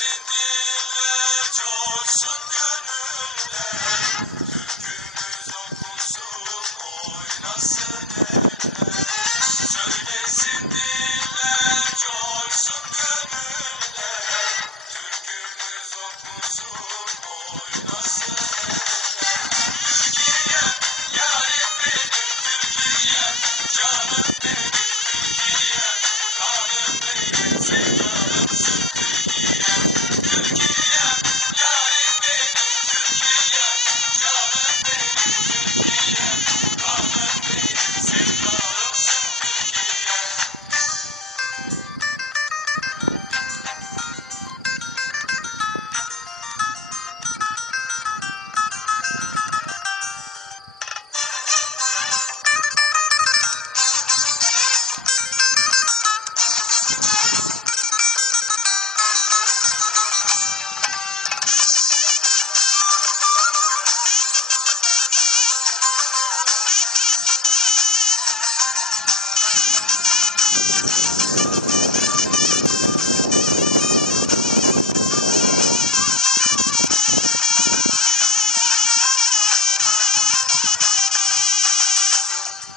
Söylesin diller, coşsun gönüller, türkümüz okunsun, oynasın eller. Söylesin diller, coşsun gönüller, türkümüz okunsun, oynasın eller. Türkiye'm, yarim benim Türkiye'm, canım benim Türkiye'm, kanım benim, sevdalımsın Türkiye'm. Türkiye'm, yarim benim Türkiye'm, canım benim Türkiye'm, kanım benim, sevdalımsın Türkiye'm.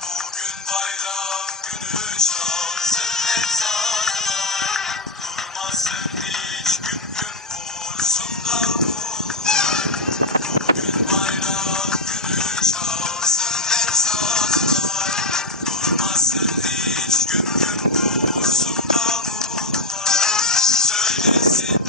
Bugün bayram günü çalsın ezanlar, durmasın hiç gün gün vursun davullar. Bugün bayram günü çalsın ezanlar, durmasın hiç gün gün vursun davullar. Söylesin